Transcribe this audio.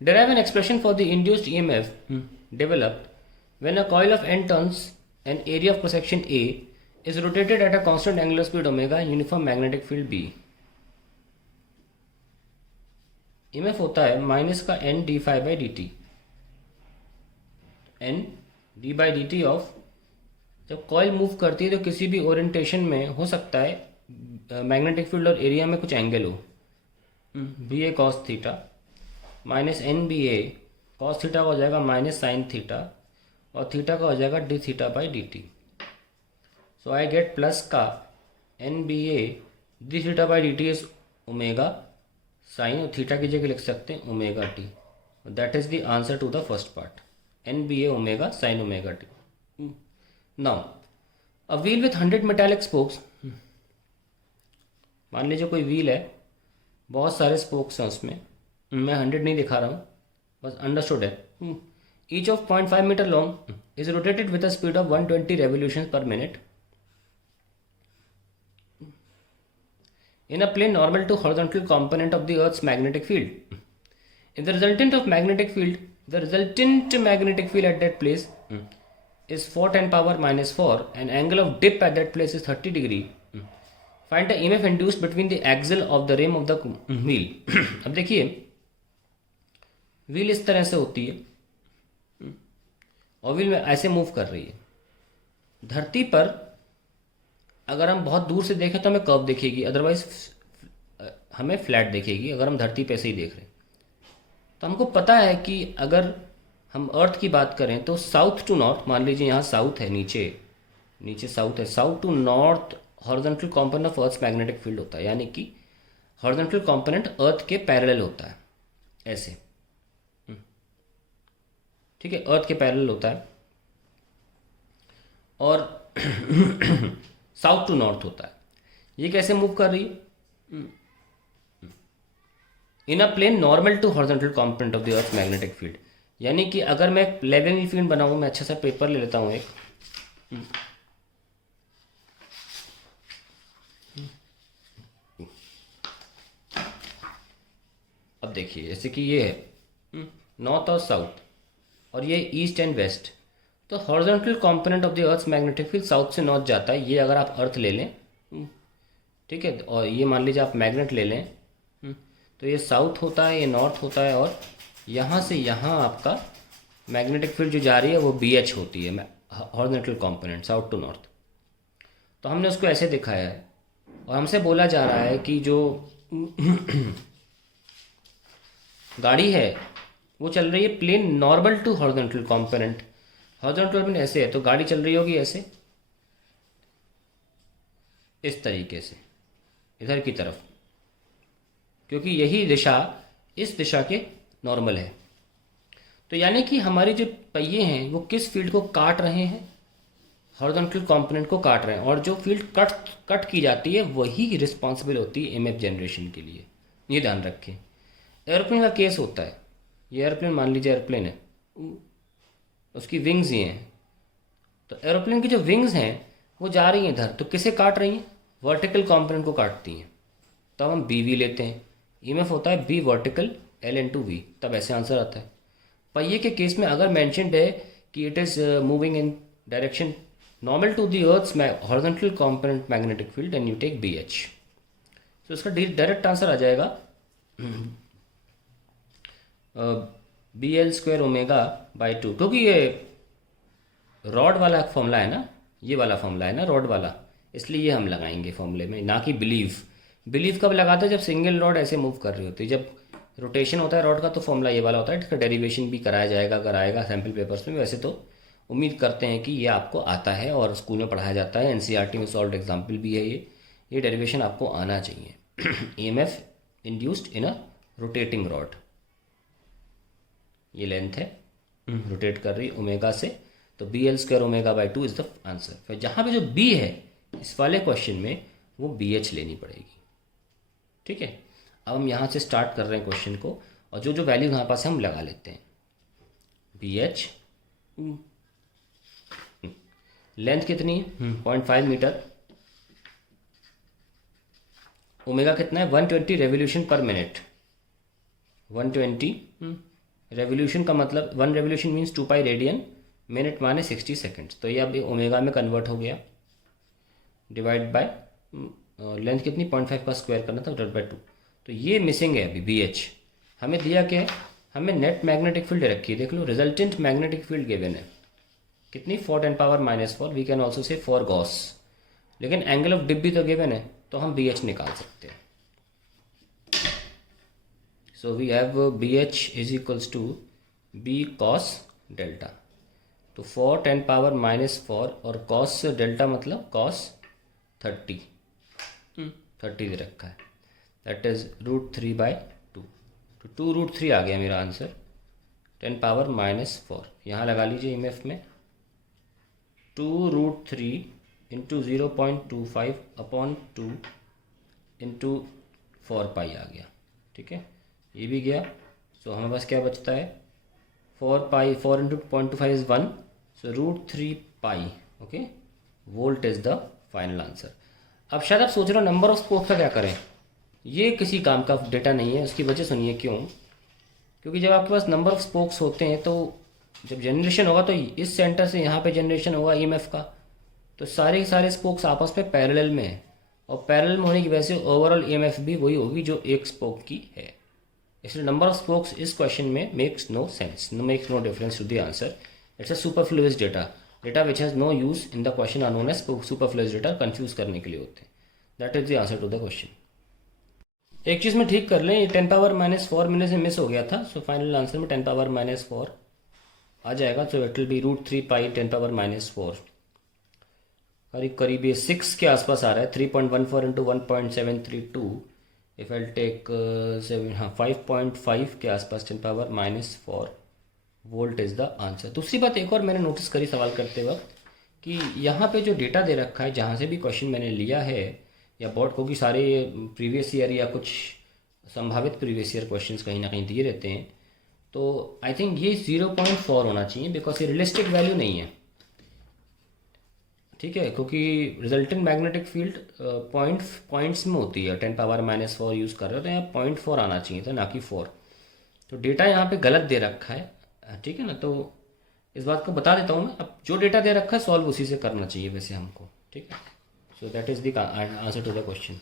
Derive an expression for the induced EMF developed when a coil of n turns an area of cross section A is rotated at a constant angular speed omega and uniform magnetic field B. EMF होता है minus का n D phi by D T, N D by D T of, जब coil move करती है तो किसी भी orientation में हो सकता है मैग्नेटिक फील्ड और एरिया में कुछ एंगल हो, B A cos theta minus N B A cos theta का हो जाएगा माइनस साइन थीटा और थीटा का हो जाएगा D theta by D T. So I get plus का N B A D theta by D T is omega sine और theta की जगह लिख सकते हैं omega T. That is the answer to the first part, N B A omega sine omega T. Now a wheel with 100 metallic spokes, मान लीजिए कोई wheel है, बहुत सारे स्पोक्स हैं उसमें, मैं 100 नहीं दिखा रहा हूँ, बस अंडरस्टूड है. Each of 0.5 metre long is rotated with a speed of 120 revolution per minute in a plane normal to horizontal component of the Earth's magnetic field. If the resultant magnetic field at that place is 4 10 power minus 4 and angle of dip at that place is 30 degree. Find the EMF induced between the axle of the rim of the wheel. अब देखिए wheel इस तरह से होती है और wheel में ऐसे मूव कर रही है. धरती पर अगर हम बहुत दूर से देखें तो हमें कर्व दिखेगी, अदरवाइज हमें फ्लैट दिखेगी. अगर हम धरती पे से ही देख रहे हैं तो हमको पता है कि अगर हम अर्थ की बात करें तो साउथ टू नॉर्थ, मान लीजिए यहाँ साउथ है, नीचे साउथ है, south to north horizontal component of earth's magnetic field होता है, यानी कि हॉरिजॉन्टल कंपोनेंट अर्थ के पैरेलल होता है ऐसे. ठीक है, अर्थ के पैरेलल होता है और साउथ टू नॉर्थ होता है. ये कैसे मूव कर रही है? In a plane normal to horizontal component of the earth magnetic field, यानी कि अगर मैं लेवलिंग फील्ड बनाऊँ, मैं अच्छा सा पेपर ले लेता हूँ एक, अब देखिए जैसे कि ये है नॉर्थ और साउथ और ये ईस्ट एंड वेस्ट, तो horizontal component of the earth's magnetic field south से नॉर्थ जाता है. ये अगर आप अर्थ ले लें, ठीक है, और ये मान लीजिए आप मैग्नेट ले लें, तो ये साउथ होता है, ये नॉर्थ होता है और यहाँ से यहाँ आपका मैग्नेटिक फील्ड जो जा रही है वो बी एच होती है, horizontal component south to north. तो हमने उसको ऐसे दिखाया है और हमसे बोला जा रहा है कि जो गाड़ी है वो चल रही है plane normal to horizontal component. Horizontal में ऐसे है तो गाड़ी चल रही होगी ऐसे, इस तरीके से इधर की तरफ, क्योंकि यही दिशा इस दिशा के नॉर्मल है. तो यानी कि हमारे जो पहिए हैं वो किस फील्ड को काट रहे हैं? हॉरिजॉन्टल कंपोनेंट को काट रहे हैं, और जो फील्ड कट की जाती है वही रिस्पॉन्सिबल होती है एमएफ जनरेशन के लिए. ये ध्यान रखें. एयरप्लेन का केस होता है, ये एयरप्लेन मान लीजिए एयरप्लेन है, उसकी विंग्स ये हैं, तो एरोप्लेन की जो विंग्स हैं वो जा रही हैं इधर, तो किसे काट रही हैं? वर्टिकल कंपोनेंट को काटती हैं. तब हम बी वी लेते हैं, ईएमएफ होता है B vertical L into V, तब ऐसे आंसर आता है. पहिए के केस में अगर मैंशनड है कि it is moving in direction normal to the earth's horizontal component magnetic field, and you take B H. तो इसका डायरेक्ट आंसर आ जाएगा B L square omega by 2, क्योंकि ये रॉड वाला फॉर्मूला है ना, ये वाला फॉर्मूला है ना रॉड वाला, इसलिए ये हम लगाएंगे फॉर्मूले में, ना कि बिलीव कब लगाते हैं? जब सिंगल रॉड ऐसे मूव कर रही होती है, जब रोटेशन होता है रॉड का तो फॉर्मूला ये वाला होता है. इसका डेरिवेशन भी कराया जाएगा, अगर आएगा सैम्पल पेपर्स में. वैसे तो उम्मीद करते हैं कि ये आपको आता है और स्कूल में पढ़ाया जाता है, एनसीईआरटी में सॉल्व एग्जाम्पल भी है ये डेरिवेशन आपको आना चाहिए. EMF induced in a rotating rod, ये लेंथ है, रोटेट कर रही ओमेगा से, तो B L square omega by 2 is the answer. फिर जहाँ पे जो बी है इस वाले क्वेश्चन में वो बी एच लेनी पड़ेगी. ठीक है, अब हम यहाँ से स्टार्ट कर रहे हैं क्वेश्चन को, और जो जो वैल्यू यहाँ पास हम लगा लेते हैं. बी एच लेंथ कितनी है? 0.5 मीटर. ओमेगा कितना है? 120 रेवोल्यूशन पर मिनट. 120 रेवोल्यूशन का मतलब 1 revolution means 2 pi radian minute माने 60 सेकेंड्स। तो ये अब ओमेगा में कन्वर्ट हो गया, डिवाइड बाय लेंथ कितनी 0.5 का स्क्वायर करना था, डिवाइड बाय 2। तो ये मिसिंग है अभी बी एच। हमें दिया क्या है, हमें नेट मैग्नेटिक फील्ड रखी है, देख लो रिजल्टेंट मैग्नेटिक फील्ड गिवन है कितनी 4 10 4। We can also say 4 Gauss, लेकिन एंगल ऑफ डिप भी तो गिवन है, तो हम बी एच निकाल सकते हैं। So we have B H is equals to B cos delta. तो 4 10 और कॉस डेल्टा मतलब कॉस 30 दे रखा है, दैट इज √3/2। तो 2√3 आ गया मेरा आंसर 10 यहाँ लगा लीजिए EMF में 2√3 इंटू 0.25/2 इंटू 4 पाई आ गया। ठीक है, ये भी गया। सो हमें बस क्या बचता है 4 into 0.25 is 1, so √3 pi. Okay, volt is the final answer. अब शायद आप सोच रहे हो नंबर ऑफ स्पोक्स का क्या करें, ये किसी काम का डेटा नहीं है। उसकी वजह सुनिए क्यों, क्योंकि जब आपके पास नंबर ऑफ स्पोक्स होते हैं तो जब जनरेशन होगा तो इस सेंटर से यहाँ पे जनरेशन होगा EMF का, तो सारे के सारे स्पोक्स आपस में पैरेलल में है, और पैरेलल में होने की वजह से ओवरऑल EMF भी वही होगी जो एक स्पोक की है। इसलिए नंबर ऑफ स्पोक्स इस क्वेश्चन में makes no sense, makes no difference to the answer. It's a superfluous data which has no use in the question are known as superfluous data, confuse करने के लिए होते हैं। That is the answer to the question. एक चीज़ में ठीक कर लें, ये 10 मिनट से मिस हो गया था, सो फाइनल आंसर में 10 आ जाएगा। तो इट विल बी √3 पाई 10 करीब करीब ये 6 के आसपास आ रहा है, 3.14 इंटू 1.732। इफ आई टेक 5.5 के आसपास 10 वोल्ट इज द आंसर। दूसरी बात एक और मैंने नोटिस करी सवाल करते वक्त कि यहाँ पे जो डेटा दे रखा है, जहाँ से भी क्वेश्चन मैंने लिया है या बोर्ड को, कि सारे प्रीवियस ईयर या कुछ संभावित प्रीवियस ईयर क्वेश्चंस कहीं ना कहीं दिए रहते हैं, तो आई थिंक ये 0.4 होना चाहिए, बिकॉज ये रियलिस्टिक वैल्यू नहीं है। ठीक है, क्योंकि रिजल्टेंट मैग्नेटिक फील्ड पॉइंट्स में होती है, 10 यूज़ कर रहे हो तो यहाँ 0.4 आना चाहिए था, ना कि 4। तो डेटा यहाँ पे गलत दे रखा है। ठीक है ना, तो इस बात को बता देता हूँ मैं। अब जो डेटा दे रखा है सॉल्व उसी से करना चाहिए वैसे हमको। ठीक है, so that is the answer to the question.